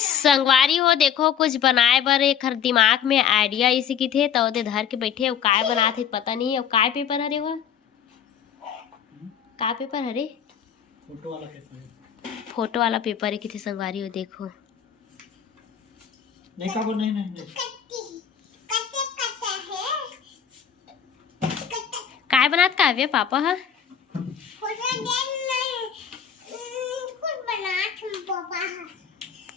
संगवारी हो देखो कुछ बनाए बर एक हर दिमाग में आइडिया इसी की थे तो ओदे धर के बैठे अब काय बना थे पता नहीं अब काय पेपर हरे हो का पेपर हरे फोटो वाला पेपर है कि थे संगवारी हो देखो नहीं का नहीं नहीं काय बनात काव्य पापा हा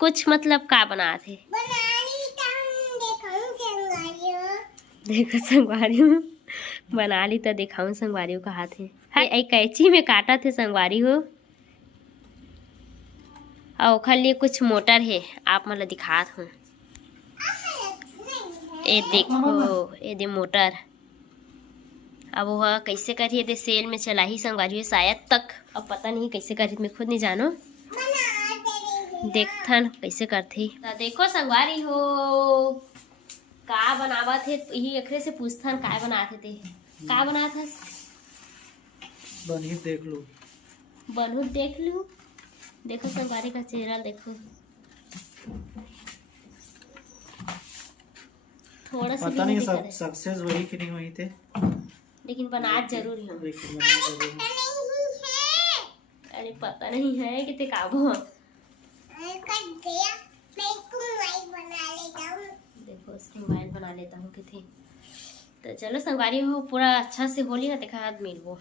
कुछ मतलब का बना थे देखो संगवारी बना ली तो दिखाऊं संगवारी का हाथ है एक कैंची में काटा थे संगवारी हो और ओखर लिए कुछ मोटर है आप मतलब दिखात हूँ ये देखो ये दे मोटर अब वह कैसे करिए दे सेल में चला ही संगवारी हो शायद तक अब पता नहीं कैसे करी मैं खुद नहीं जानो देखथन कैसे करथे तो देखो संगवारी हो का बनावा थे यही एकरे से पूछथन का बनाते थे का बनात हस बनी देख लो बनू देख लूं देखो संगवारी का चेहरा देखो थोड़ा सा पता नहीं सब सक्सेस वही कि नहीं हुई थे लेकिन बनात जरूर ही अरे पता नहीं है कि ते काबू देखो उसके मोबाइल बना लेता हूँ कि थे तो चलो संगवारी हो पूरा अच्छा से होली ना देखा हाथ मिल वो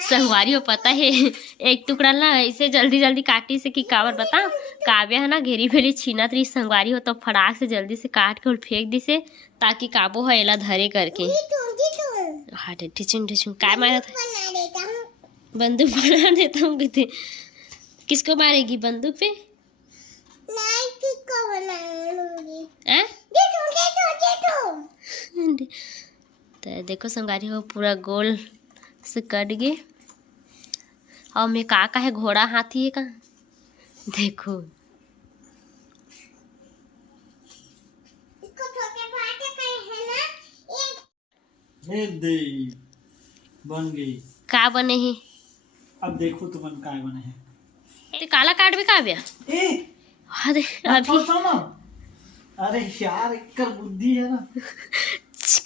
संगवारी हो पता है एक टुकड़ा ना इसे जल्दी जल्दी काटी से कि कावर बता काव्य है ना घेरी भेली छीनत रही संगवारी हो तो फटाक से जल्दी से काट के और फेंक दी से ताकि काबू है एला धरे करके हाँ टिचुन टिचुन काय मारा था बंदूक बना देता हूँ कि किसको मारेगी बंदूक पे तो देखो संगवारी हो पूरा गोल से कट गए और मैं का है घोड़ा हाथी है का देखो दे बन गई का बने है अब देखो तुम काय बने हैं ते काला कार्ड भी का बया अरे अभी अरे यार एक बुद्धि है ना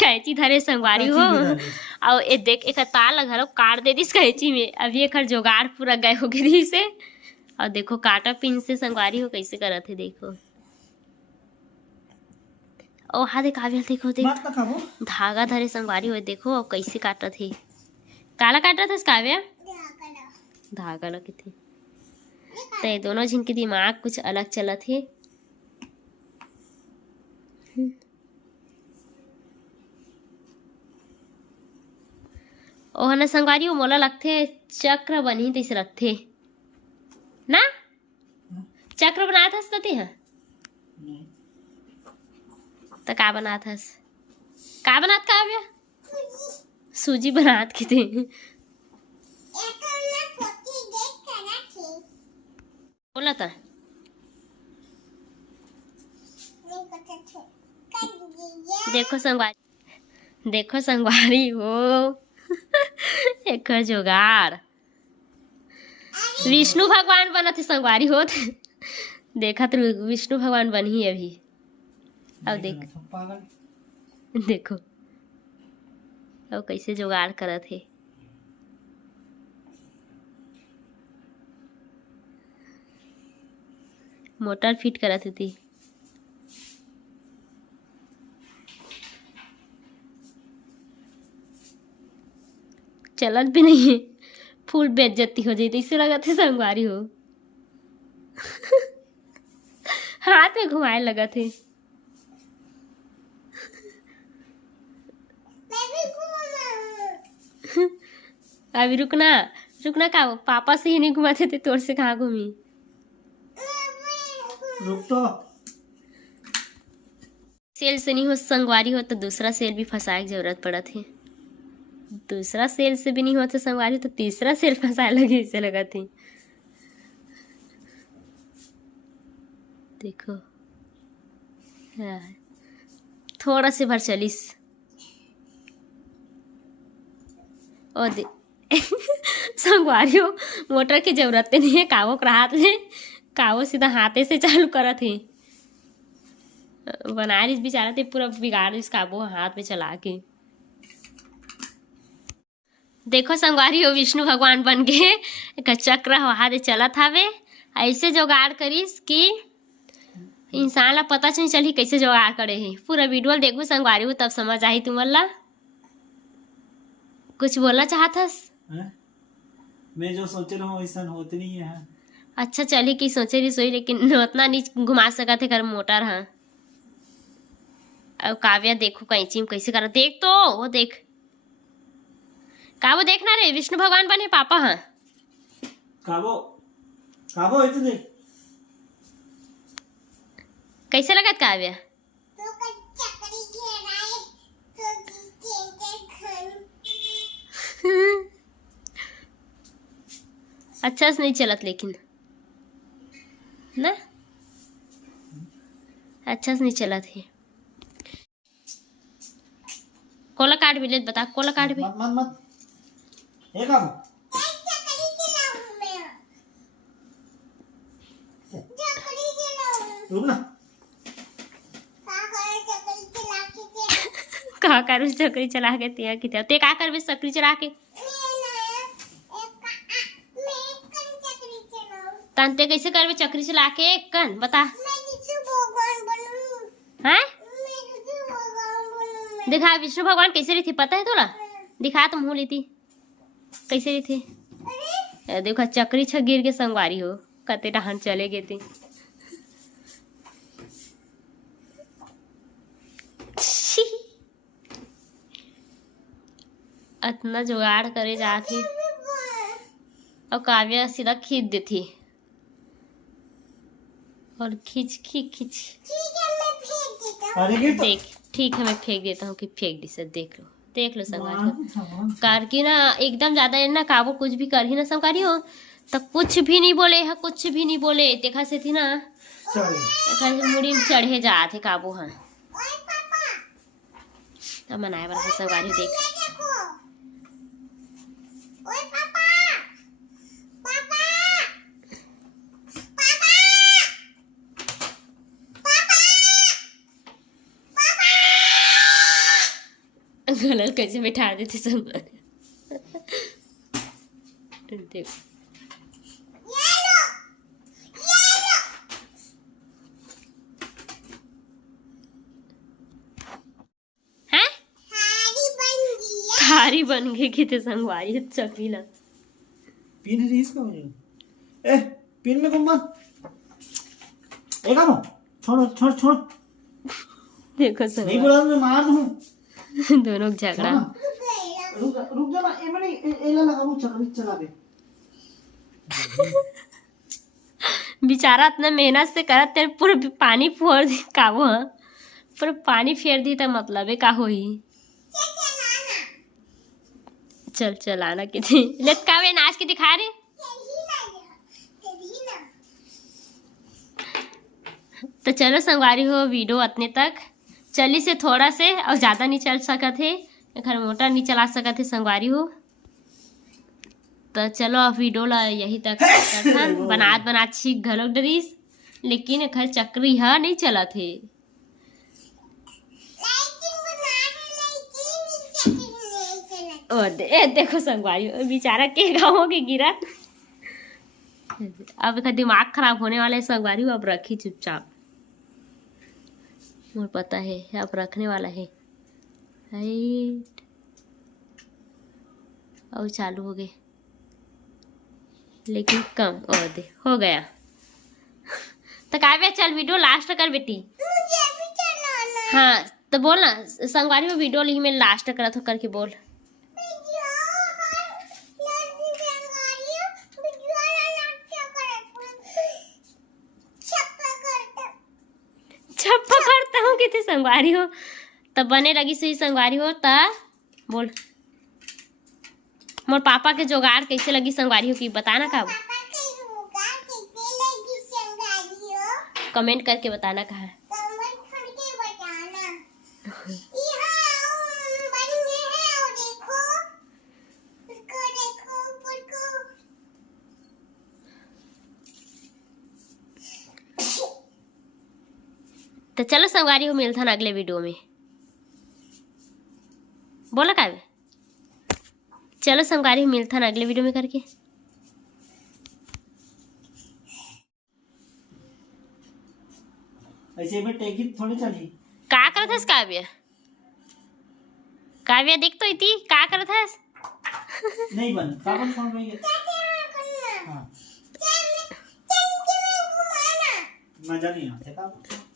कैची धरे संगवारी हो और ये देख एक तार लगा काट दे दिस कैची में अभी एक जोगाड़ पूरा गए हो गई से और देखो काटा पिन से संगवारी हो कैसे करत है देखो ओ हाँ देख काव्य देखो देख धागा धरे संगवारी हो देखो और कैसे काटा थे काला काटा था काव्य धागा लगे थे तो ये दोनों जिन के दिमाग कुछ अलग चला थे ओ हना संगवारी हो मोला लगथे चक्र बनी तैसे लगथे ना चक्र बनात हस ते हा तो का बनात हस का बनात काव्य सूजी बनात के थे बोला था देखो संगवारी हो एक जोगाड़ विष्णु भगवान बना थे संगवारी हो देखा तो विष्णु भगवान बनी अभी अब देखो अब कैसे जुगाड़ करत है मोटर फिट करत थी चलत भी नहीं है फुल बेइज्जती हो जाती इससे लगा थे संगवारी हो हाथ में घुमाए लगा थे अभी रुकना रुकना का पापा से ही नहीं घुमाते थे तोर से कहाँ घूमी रुक तो सेल से नहीं हो संगवारी हो तो दूसरा सेल भी फंसाए की जरूरत पड़ा थी दूसरा सेल से भी नहीं होता संगवारी तो तीसरा सेल फंसाए लगे इसे लगा थी देखो थोड़ा से भर चलिस और संगवारी हो मोटर की जरूरत नहीं है कावो राहत ले कावो सीधा हाथे से चालू करत है। बना रही बेचारा थे पूरा बिगाड़ रही काबो हाथ में चला के। देखो संगवारी हो विष्णु भगवान बन गए एक चक्र वहां दे चलत हवे। ऐसे जुगाड़ करीस कि इंसान ला पता नहीं चली कैसे जुगाड़ करे है। पूरा वीडियो देखो संगवारी हो तब समझ आई तुम ला। कुछ बोलना चाहतस? मैं जो सोच रहा हूँ वैसा होती नहीं है। अच्छा चली कि सोचे रही सोई लेकिन उतना नहीं घुमा सका थे घर मोटर। हाँ अब काव्या देखो कैंची में कैसे करा। देख तो वो देख काबो देखना रे विष्णु भगवान बने पापा। हाँ काबो काबो इतने देख कैसे लगत काव्या? अच्छा से नहीं चलत लेकिन ना अच्छा से नहीं चलत है। कोला काट भी ले बता कोला काट भी मत मत मत ये काम रुक ना कहा कर चक्री चला के ते का कर चक्री चला के तंते कैसे करबे चक्री चला के कन बता। हैं दिखा विष्णु भगवान कैसे रही थी पता है तोला? दिखा तो मुँह लेती कैसे रही थी। देखो चक्री छ गिर के संगवारी हो कते डहान चले गए थे। इतना जुगाड़ करे जाती और काव्या सीधा खींच देती और खींच देख ठीक है मैं फेंक देता हूँ कि फेंक दी सर। देख लो संगवारी कार की ना एकदम ज्यादा ना काबू कुछ भी कर ही ना संगवारी हो तो कुछ भी नहीं बोले है कुछ भी नहीं बोले देखा से थी ना मुड़ी में चढ़े जाते काबू। हाँ तब मनाए वाला संगवारी देख गलल कैसे बैठा देते संग देख हैं थारी बन गई कि संगवारी चकरी ला पिन है इसका मुझे पिन में गुम्मा एक काम छोड़ छोड़ छोड़ देखो नहीं बोला मैं मार दूं दोनों झगड़ा। रुक जा ना ए मैंने एला लगा वो चक्री चला दे। बेचारा इतना मेहनत से करत तेरे पूरा पानी फोड़ दी काबू। हाँ पूरा पानी फेर दी तो मतलब है का होई। चल चलाना कितनी ले कावे नाच के दिखा रहे। तो चलो संगवारी हो वीडियो अतने तक चली से थोड़ा से और ज्यादा नहीं चल सका थे घर मोटर नहीं चला सका थे संगवारी हो। तो चलो अब वीडियो ला यही तक बना छीक घलोक डरीस लेकिन घर चक्री है नहीं चला थे। देखो संगवारी बेचारा के गाँव के गिरा अब दिमाग खराब होने वाला है संगवारी अब रखी चुपचाप मुझे पता है अब रखने वाला है। और चालू हो गए लेकिन कम और दे हो गया। तो काव्या चल वीडियो लास्ट कर बेटी। हाँ तो बोल ना संगवारी में वीडियो ही मैं लास्ट करा तो करके बोल। छप्पा करता हूँ कि संगवारी हो तब बने लगी सुई संगवारी हो ता बोल मोर पापा के जुगाड़ कैसे लगी संगवारी हो कि बताना का कमेंट करके बताना कहा। तो चलो संगवारी हो, मिलता ना अगले वीडियो में। बोला काव्य, चलो संगवारी हो, मिलता ना अगले वीडियो में करके। ऐसे में टेकी थोड़ी चली। का करत हस काव्य? काव्य देख तो इती का करत हस? नहीं बन काबन फोन में हाँ मजा नहीं आता बाद में।